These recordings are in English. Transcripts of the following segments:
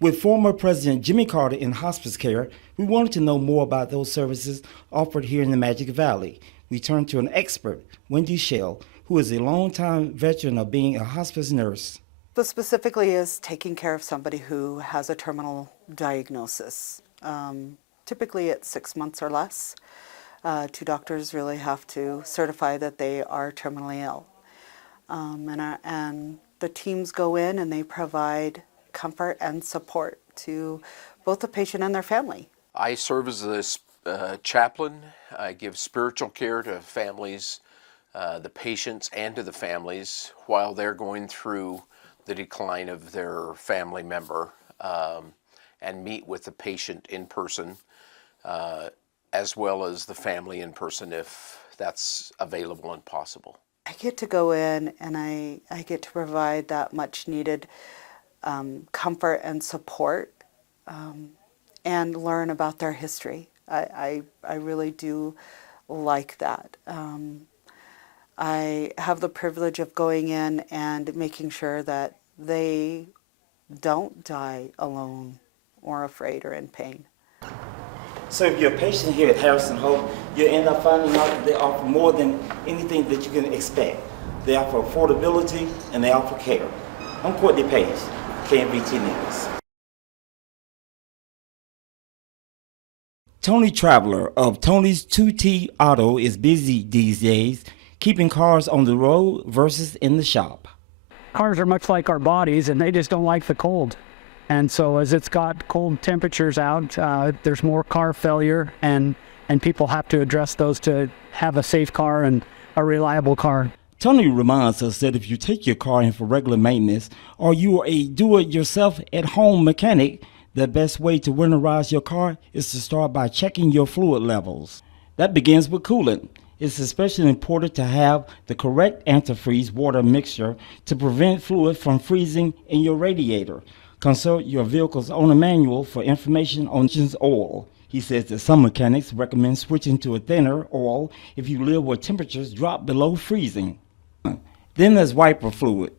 With former President Jimmy Carter in hospice care, we wanted to know more about those services offered here in the Magic Valley. We turned to an expert, Wendy Shell, who is a longtime veteran of being a hospice nurse. But specifically is taking care of somebody who has a terminal diagnosis. Typically it's 6 months or less. Two doctors really have to certify that they are terminally ill. And the teams go in and they provide comfort and support to both the patient and their family. I serve as a chaplain. I give spiritual care to families, the patients, and to the families while they're going through the decline of their family member, and meet with the patient in person, as well as the family in person if that's available and possible. I get to go in and I get to provide that much needed comfort and support, and learn about their history. I really do like that. I have the privilege of going in and making sure that they don't die alone or afraid or in pain. So if you're a patient here at Harrison Hope, you end up finding out that they offer more than anything that you can expect. They offer affordability and they offer care. I'm Kourtney Paige, KMVT News. Tony Traveler of Tony's 2T Auto is busy these days, keeping cars on the road versus in the shop. Cars are much like our bodies, and they just don't like the cold. And so as it's got cold temperatures out, there's more car failure, and people have to address those to have a safe car and a reliable car. Tony reminds us that if you take your car in for regular maintenance, or you are a do-it-yourself at-home mechanic, the best way to winterize your car is to start by checking your fluid levels. That begins with coolant. It's especially important to have the correct antifreeze water mixture to prevent fluid from freezing in your radiator. Consult your vehicle's owner manual for information on engine's oil. He says that some mechanics recommend switching to a thinner oil if you live where temperatures drop below freezing. Then there's wiper fluid.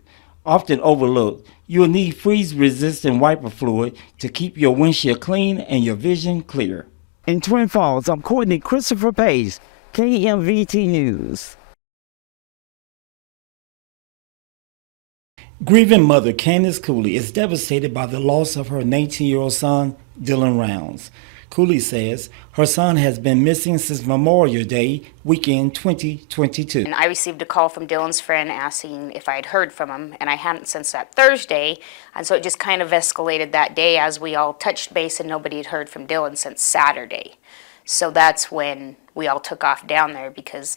Often overlooked, you'll need freeze-resistant wiper fluid to keep your windshield clean and your vision clear. In Twin Falls, I'm Kourtney Christopher Paige, KMVT News. Grieving mother Candace Cooley is devastated by the loss of her 19-year-old son, Dylan Rounds. Cooley says her son has been missing since Memorial Day weekend 2022. And I received a call from Dylan's friend asking if I had heard from him, and I hadn't since that Thursday, and so it just kind of escalated that day as we all touched base and nobody had heard from Dylan since Saturday. So that's when we all took off down there, because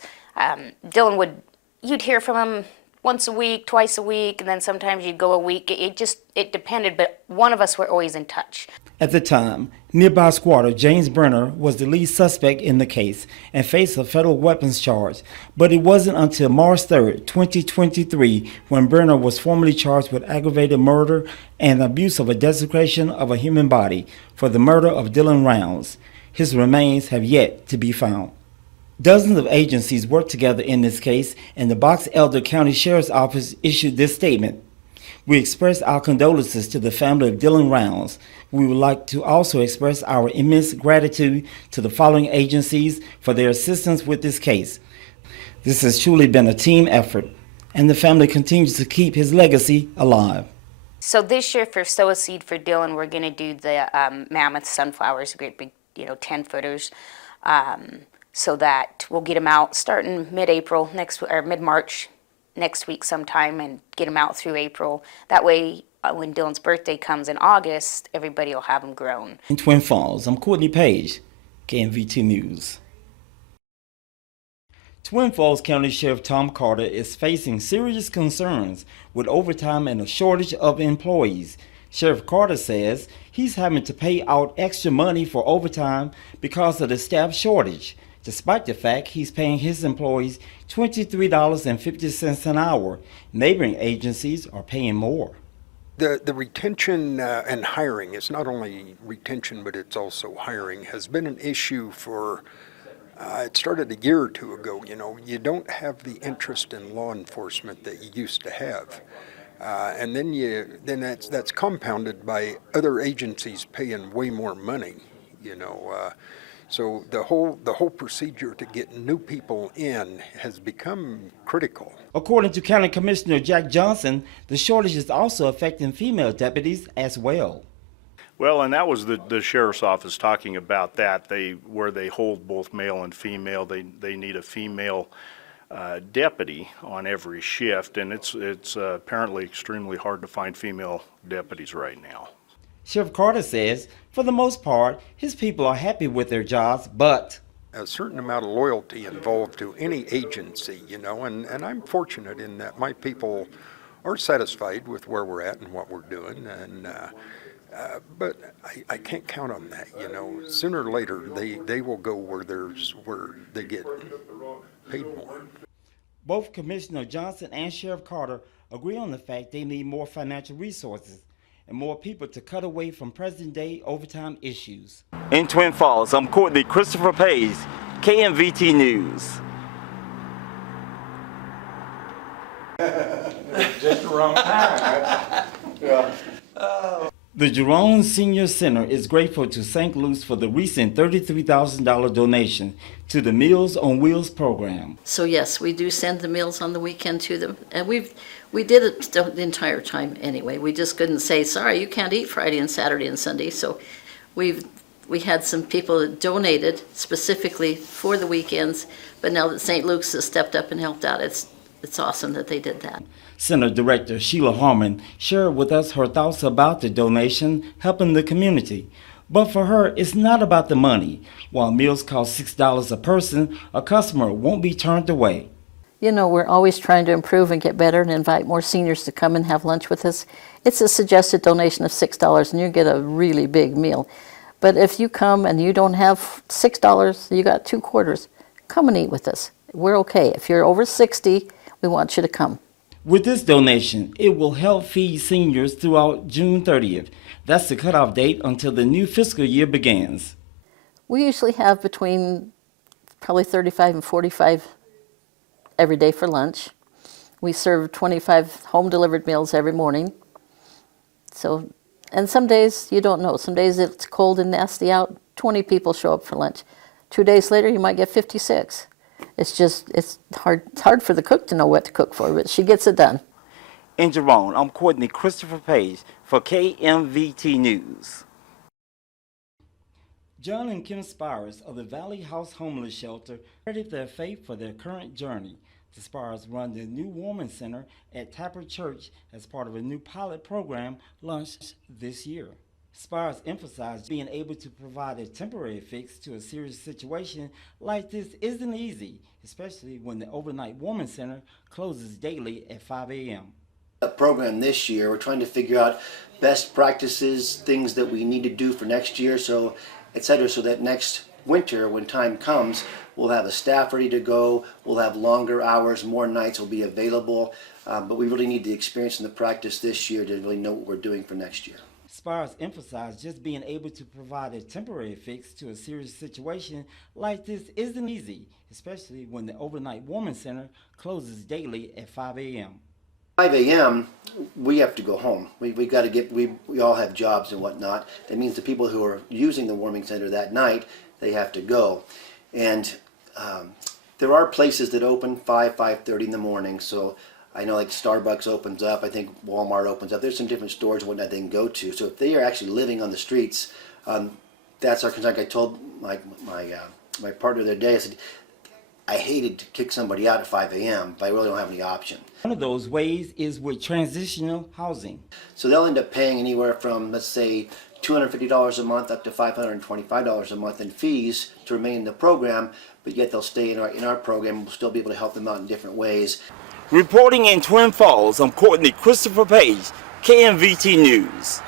Dylan you'd hear from him once a week, twice a week, and then sometimes you'd go a week. It depended, but one of us were always in touch. At the time, nearby squatter James Brenner was the lead suspect in the case and faced a federal weapons charge. But it wasn't until March 3rd, 2023, when Brenner was formally charged with aggravated murder and abuse of a desecration of a human body for the murder of Dylan Rounds. His remains have yet to be found. Dozens of agencies work together in this case, and the Box Elder County Sheriff's Office issued this statement. We express our condolences to the family of Dylan Rounds. We would like to also express our immense gratitude to the following agencies for their assistance with this case. This has truly been a team effort, and the family continues to keep his legacy alive. So this year for Sow a Seed for Dylan, we're going to do the mammoth sunflowers, great big, 10-footers. So that we'll get them out starting mid-April or mid-March next week sometime, and get them out through April. That way, when Dylan's birthday comes in August, everybody will have them grown. In Twin Falls, I'm Kourtney Paige, KMVT News. Twin Falls County Sheriff Tom Carter is facing serious concerns with overtime and a shortage of employees. Sheriff Carter says he's having to pay out extra money for overtime because of the staff shortage, despite the fact he's paying his employees $23.50 an hour. Neighboring agencies are paying more. The retention and hiring, it's not only retention, but it's also hiring, has been an issue for, it started a year or two ago. You don't have the interest in law enforcement that you used to have. And then that's compounded by other agencies paying way more money, you know. So the whole procedure to get new people in has become critical. According to County Commissioner Jack Johnson, the shortage is also affecting female deputies as well. Well, and that was the sheriff's office talking about that. Where they hold both male and female, they need a female deputy on every shift, and it's apparently extremely hard to find female deputies right now. Sheriff Carter says, for the most part, his people are happy with their jobs, but a certain amount of loyalty involved to any agency, you know, and I'm fortunate in that my people are satisfied with where we're at and what we're doing, and but I can't count on that, you know. Sooner or later, they will go where they get paid more. Both Commissioner Johnson and Sheriff Carter agree on the fact they need more financial resources and more people to cut away from present-day overtime issues. In Twin Falls, I'm Kourtney Christopher Paige, KMVT News. Just the wrong time. Yeah. The Jerome Senior Center is grateful to St. Luke's for the recent $33,000 donation to the Meals on Wheels program. So yes, we do send the meals on the weekend to them, and we did it the entire time anyway. We just couldn't say, sorry, you can't eat Friday and Saturday and Sunday. So we had some people that donated specifically for the weekends, but now that St. Luke's has stepped up and helped out, it's awesome that they did that. Center Director Sheila Harmon shared with us her thoughts about the donation helping the community. But for her, it's not about the money. While meals cost $6 a person, a customer won't be turned away. You know, we're always trying to improve and get better and invite more seniors to come and have lunch with us. It's a suggested donation of $6 and you get a really big meal. But if you come and you don't have $6, you got 2 quarters, come and eat with us. We're okay. If you're over 60, we want you to come. With this donation, it will help feed seniors throughout June 30th. That's the cutoff date until the new fiscal year begins. We usually have between probably 35 and 45 every day for lunch. We serve 25 home-delivered meals every morning. So, and some days you don't know. Some days it's cold and nasty out, 20 people show up for lunch. 2 days later, you might get 56. It's hard for the cook to know what to cook for, but she gets it done. In Jerome, I'm Kourtney Christopher Paige for KMVT News. John and Kim Spires of the Valley House Homeless Shelter credit their faith for their current journey. The Spires run the new Warming Center at Tapper Church as part of a new pilot program launched this year. Spires emphasized being able to provide a temporary fix to a serious situation like this isn't easy, especially when the overnight warming center closes daily at 5 a.m. A program this year, we're trying to figure out best practices, things that we need to do for next year, so etc., so that next winter, when time comes, we'll have a staff ready to go, we'll have longer hours, more nights will be available, but we really need the experience and the practice this year to really know what we're doing for next year. Spires emphasized just being able to provide a temporary fix to a serious situation like this isn't easy, especially when the overnight warming center closes daily at 5 a.m. 5 a.m., we have to go home. We all have jobs and whatnot. That means the people who are using the warming center that night, they have to go. And there are places that open 5:30 in the morning, so I know like Starbucks opens up, I think Walmart opens up. There's some different stores and whatnot they can go to. So if they are actually living on the streets, that's our concern. I told my partner the other day, I said, I hated to kick somebody out at 5 a.m., but I really don't have any option. One of those ways is with transitional housing. So they'll end up paying anywhere from, let's say, $250 a month up to $525 a month in fees to remain in the program, but yet they'll stay in our program. We'll still be able to help them out in different ways. Reporting in Twin Falls, I'm Kourtney Christopher Paige, KMVT News.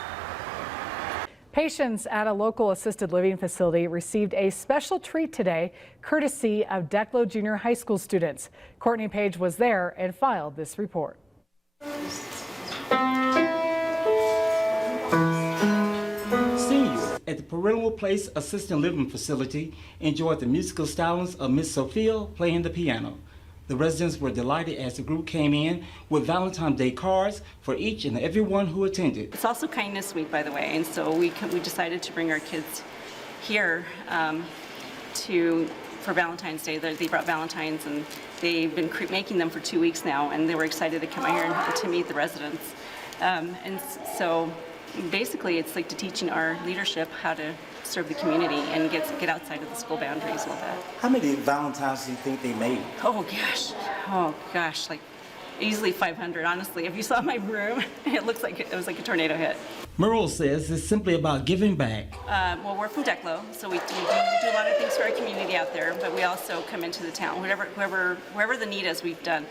Patients at a local assisted living facility received a special treat today, courtesy of Declo Junior High School students. Kourtney Paige was there and filed this report. Seniors at the Parental Place Assisted Living Facility enjoyed the musical stylings of Miss Sophia playing the piano. The residents were delighted as the group came in with Valentine's Day cards for each and every one who attended. It's also Kindness Week, by the way, and so we decided to bring our kids here for Valentine's Day. They brought Valentines, and they've been making them for 2 weeks now, and they were excited to come out here and to meet the residents. And so basically it's like teaching our leadership how to serve the community and get outside of the school boundaries a little bit. How many Valentines do you think they made? Oh gosh, like easily 500, honestly. If you saw my room, it looks like it was like a tornado hit. Merle says it's simply about giving back. Well, we're from DECLO, so we do a lot of things for our community out there, but we also come into the town. Wherever the need is, we've done.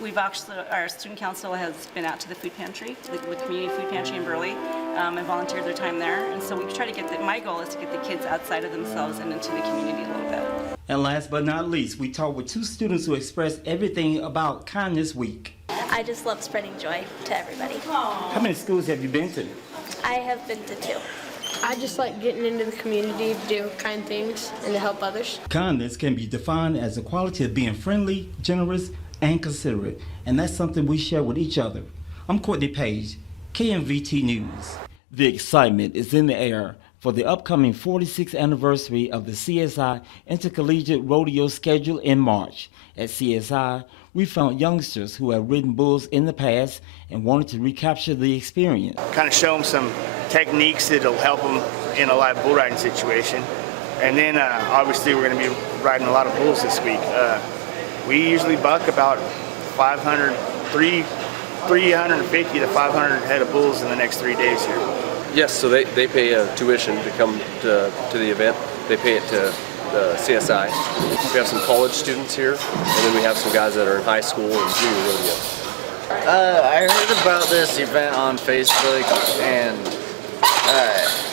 We've actually, our student council has been out to the food pantry, the community food pantry in Burley, and volunteered their time there. And so we try to get my goal is to get the kids outside of themselves and into the community a little bit. And last but not least, we talked with 2 students who expressed everything about Kindness Week. I just love spreading joy to everybody. How many schools have you been to? I have been to 2. I just like getting into the community to do kind things and to help others. Kindness can be defined as the quality of being friendly, generous, and considerate, and that's something we share with each other. I'm Kourtney Paige, KMVT News. The excitement is in the air for the upcoming 46th anniversary of the CSI Intercollegiate Rodeo scheduled in March. At CSI, we found youngsters who have ridden bulls in the past and wanted to recapture the experience. Kind of show them some techniques that'll help them in a live bull riding situation. And then obviously we're going to be riding a lot of bulls this week. We usually buck about 350 to 500 head of bulls in the next 3 days here. Yes, so they pay a tuition to come to the event. They pay it to the CSI. We have some college students here, and then we have some guys that are in high school and junior rodeo. I heard about this event on Facebook, and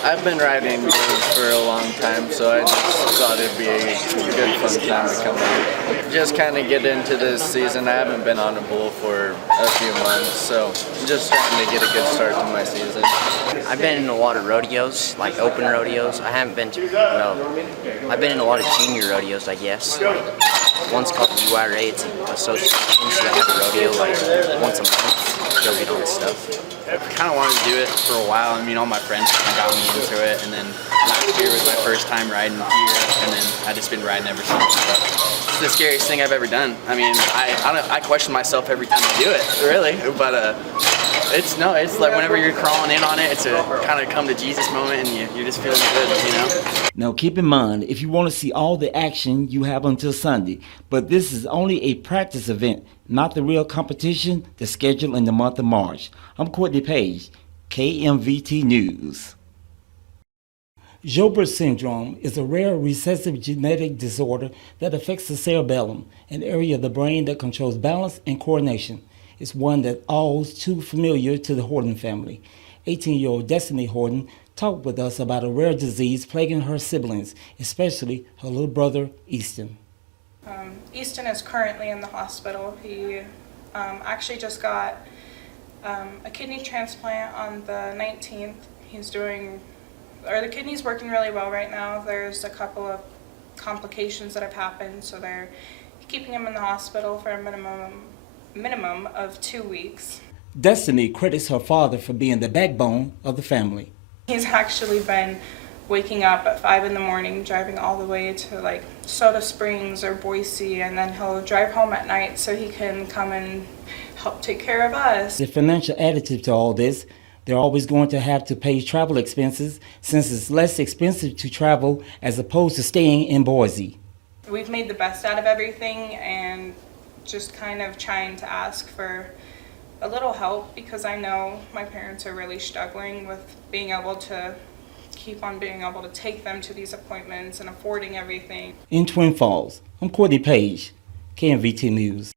I've been riding bulls for a long time, so I just thought it'd be a good fun time to come out. Just kind of get into this season. I haven't been on a bull for a few months, so I'm just trying to get a good start to my season. I've been in a lot of rodeos, like open rodeos. I haven't been to, well, I've been in a lot of junior rodeos, I guess. Like, one's called the URA, it's an association, so they have a rodeo like once a month. Go get all this stuff. I kind of wanted to do it for a while. I mean, all my friends kind of got me into it, and then last year was my first time riding here, and then I've just been riding ever since. But it's the scariest thing I've ever done. I mean, I question myself every time I do it, really. But it's like whenever you're crawling in on it, it's a kind of come to Jesus moment, and you're just feeling good, you know. Now keep in mind, if you want to see all the action, you have until Sunday. But this is only a practice event, not the real competition that's scheduled in the month of March. I'm Kourtney Paige, KMVT News. Joubert syndrome is a rare recessive genetic disorder that affects the cerebellum, an area of the brain that controls balance and coordination. It's one that all's too familiar to the Horton family. 18-year-old Destiny Horton talked with us about a rare disease plaguing her siblings, especially her little brother, Easton. Easton is currently in the hospital. He actually just got a kidney transplant on the 19th. The kidney's working really well right now. There's a couple of complications that have happened, so they're keeping him in the hospital for a minimum of 2 weeks. Destiny credits her father for being the backbone of the family. He's actually been waking up at 5 in the morning, driving all the way to like Soda Springs or Boise, and then he'll drive home at night so he can come and help take care of us. The financial additive to all this, they're always going to have to pay travel expenses since it's less expensive to travel as opposed to staying in Boise. We've made the best out of everything and just kind of trying to ask for a little help because I know my parents are really struggling with being able to take them to these appointments and affording everything. In Twin Falls, I'm Kourtney Paige, KMVT News.